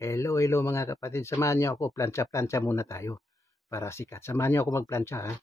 Hello, hello mga kapatid. Samahan niyo ako, plancha-plancha muna tayo para sikat. Samahan niyo ako magplancha ha.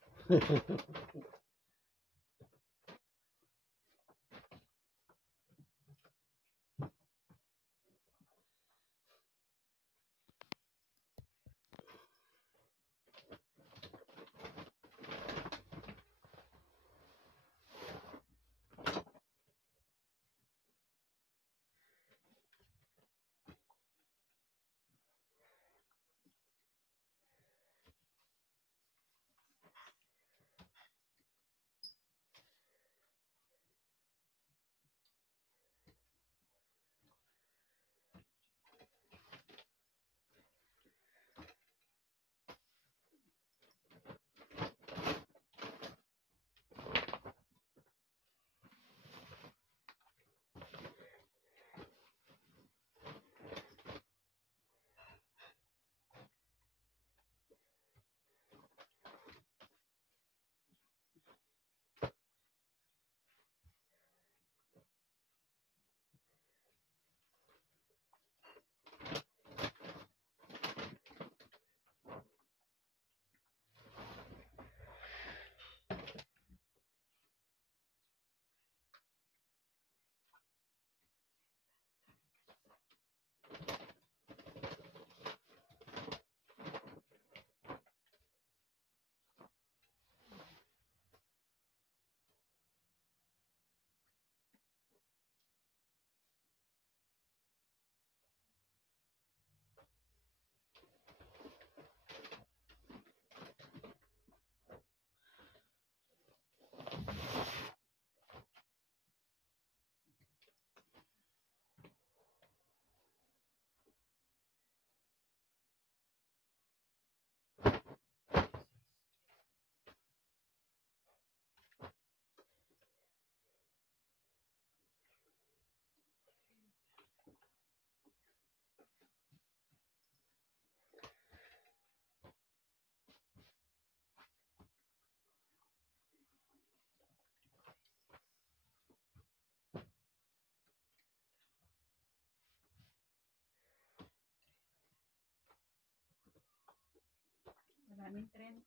Maraming 30.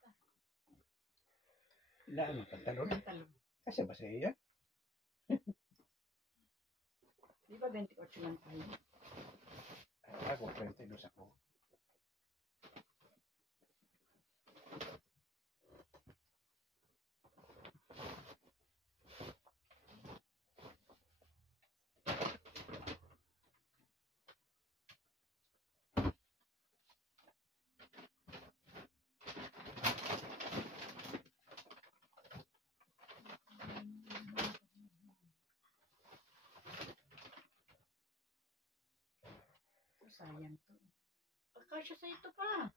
Ilaan ang pantalon? Pantalon. Kasi ba sa iya? Di ba 28 lang tayo? Ako, 22 ako. Sayang to. Pagkasya sa ito pa.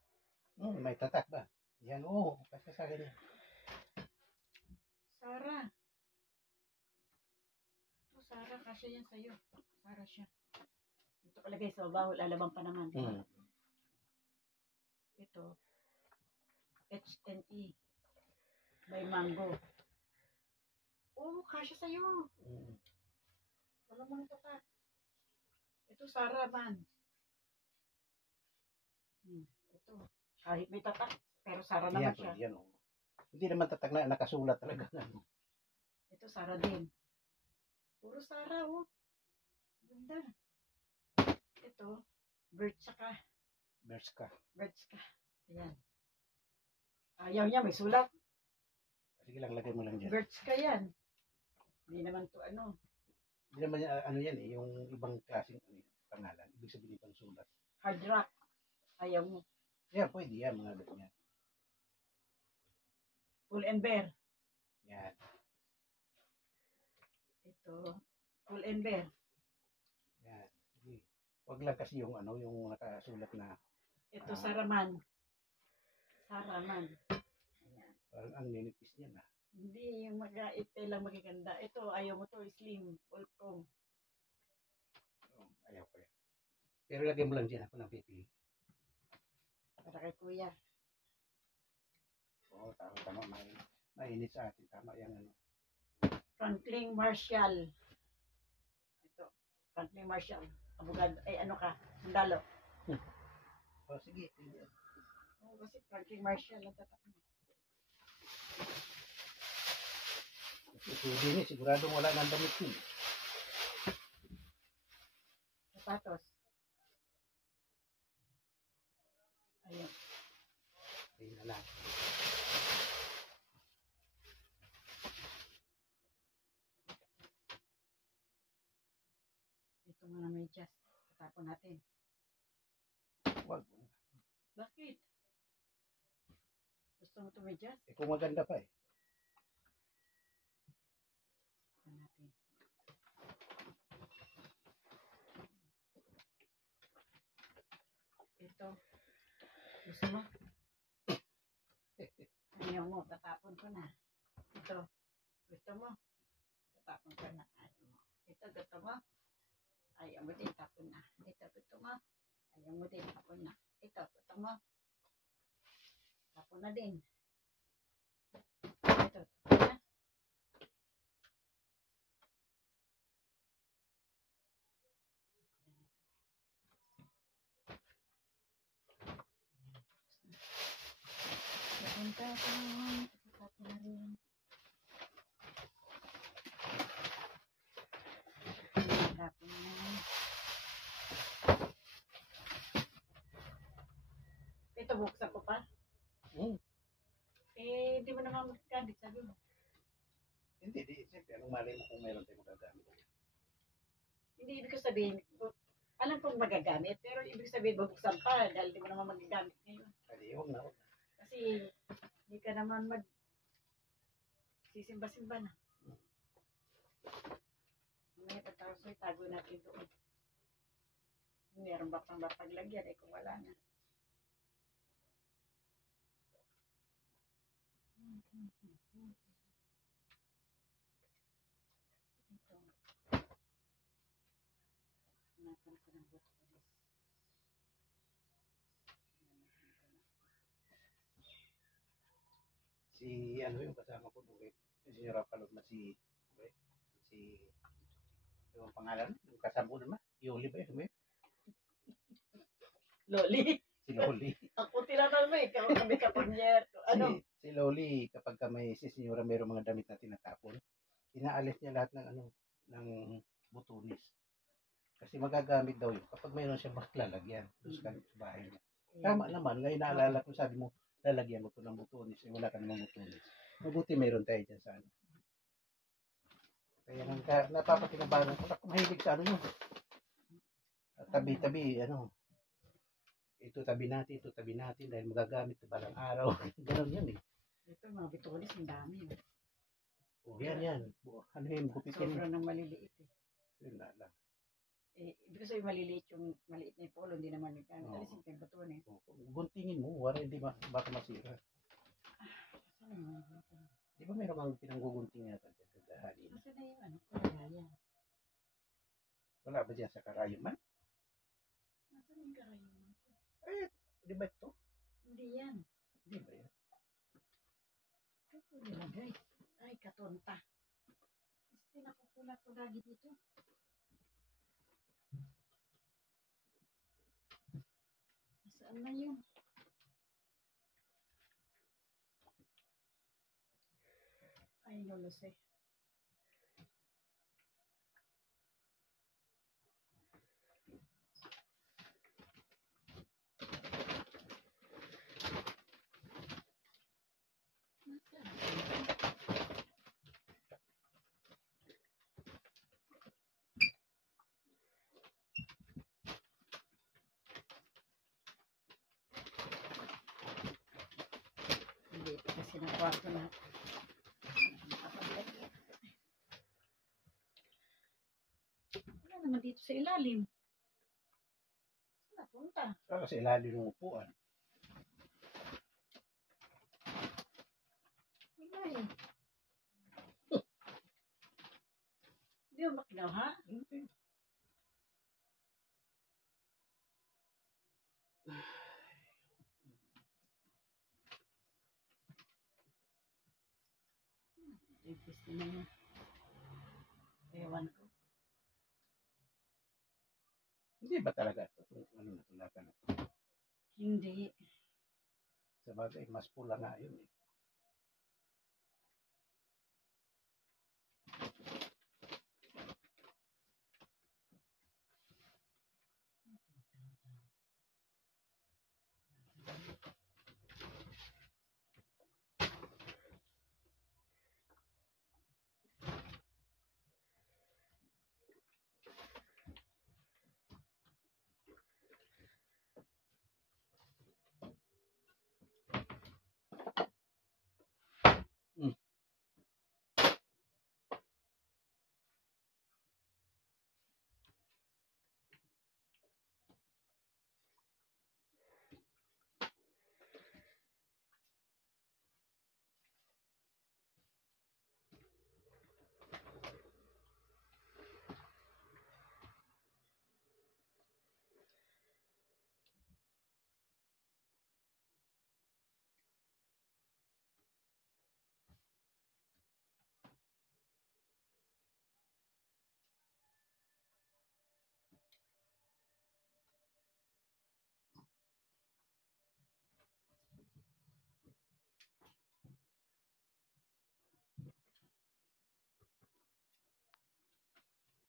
May tatak ba? Yan, oo. Kasi sa akin yan. Sara. Ito, Sara, kasya yan sa'yo. Sara siya. Ito kalagay sa baba, lalabang pa naman. Diba? Ito, H&E by Mango. Oo, kasya sa'yo. Wala mo tatak. Ito, Sara man. Ito, kahit may tatak, pero Sara naman Yan, siya. yan, hindi naman tatak na nakasulat talaga. Ito, Sara din. Puro Sara, oh. Ganda. Ito, Bershka. Bershka. Bershka. Ayan. Ayaw niya, may sulat. Sige lang, lagay mo lang dyan. Bershka yan. Hindi naman to ano. Hindi naman ano yan eh, yung ibang klaseng pangalan. Ibig sabihin pang sulat. Hard rock. Ayaw mo. Yan, pwede yan, mga ganyan. Pull and bear. Yan. Ito, pull and bear. Yan. Wag lang kasi yung ano, yung nakasulat na. Ito, Saraman. Saraman. Ayan. Parang ang ninipis niya na. Hindi, yung mag-ite lang magaganda. Ito, ayaw mo to, slim. Fulcrum. Ayaw ko yan. Pero lagay mo lang dyan, ako nang pipili. Para kay kuya. Oo, tama. Mainit sa atin. Tama yan ano. Franklin Marshall. Ito, Franklin Marshall. Abogado, ay ano ka, sundalo. O, sige. Sige. Oo, kasi Frankie Marshall ang tatakbo. Si Dennis, sigurado wala nang damit yun. Sapatos. Ayun. Ayun na lang. Ito mga medyas. Tatapon natin. Wag. Bakit? Gusto mo ito medyas? Eh, kung maganda pa eh. Tapon natin. Ito. Gusto mo? Ayaw mo, tatapon ko na. Ito. Gusto mo? Tatapon ko na. Ayaw mo. Ito, gusto mo? Ayaw mo din, tapon na. Ito, gusto mo? Ayaw mo din, tapon na. Ito, gusto mo? Tapon na din. Ito, tapon na. Punta ko naman. Tapon na rin. Tapon na. Ito, buksan ko pa. Eh, di mo naman magkagamit, sabi mo. Hindi, siyempre, anong malay mo kung meron tayo magagamit? Hindi ibig ko sabihin, alam kong magagamit, pero ibig sabihin, bubuksan pa dahil di mo naman magagamit ngayon. Hindi, huwag na. Kasi, hindi ka naman sisimba-simba na. May pagtapos mo, itago natin doon. Meron ba pang mapaglagyan, eh kung wala na. Ito. Hanapan ko ng botolis. Si, ano yung kasama ko doon, si Senyor Palod na si, yung pangalan, yung kasama ko naman, Yoli ba yun? Loli. Si Loli. Ako tinatanong mo, ikaw kami kapanyer. Ano? Si Loli, kapag may si Senyora mayroong mga damit na tinatapon, inaalis niya lahat ng ng butunis. Kasi magagamit daw yun kapag mayroon siyang lalagyan doon sa bahay niya. Tama naman, ngayon naalala ko, sabi mo, lalagyan mo ito ng butunis, eh, wala ka namang butunis. Mabuti mayroon tayo dyan sa ano. Kaya napapakinabangan ko, ako mahilig sa ano mo. Tabi-tabi, ito tabi natin dahil magagamit ito balang araw. Ganon yan eh. Ito mga bitulis, ang dami. Oh, yan. Ano yun, gupitin. Sobrang nang maliliit eh. Yun na lang. Eh, ibig sabihin maliliit yung maliit na yung polo, hindi naman nagkamit. Oo. Alisin kayo bitulis. Guntingin mo, wala hindi baka masira. Saan na yung gunting? Di ba meron kang pinanggugunting yata dyan kagahanin? Saan na yung ano? Karaya. Wala ba dyan sa karayo man? Nasaan yung karayuman? Eh, di ba ito? Hindi yan. Di ba yan? Ito nilagay. Ay, katonta. Kasi nakupula ko lagi dito. Nasaan na yun? Ay, lolos eh. Hindi, kasi ng kwarto na. Wala naman dito sa ilalim. Saan napunta? Kasi ilalim ng upuan. Wala eh. Hindi mo makinaw, ha? Hindi. Ipis na yun. Ewan ko. Hindi Hindi ba talaga ito? Ano na tulatan na to? Hindi. Sa bagay, mas pula nga yun eh.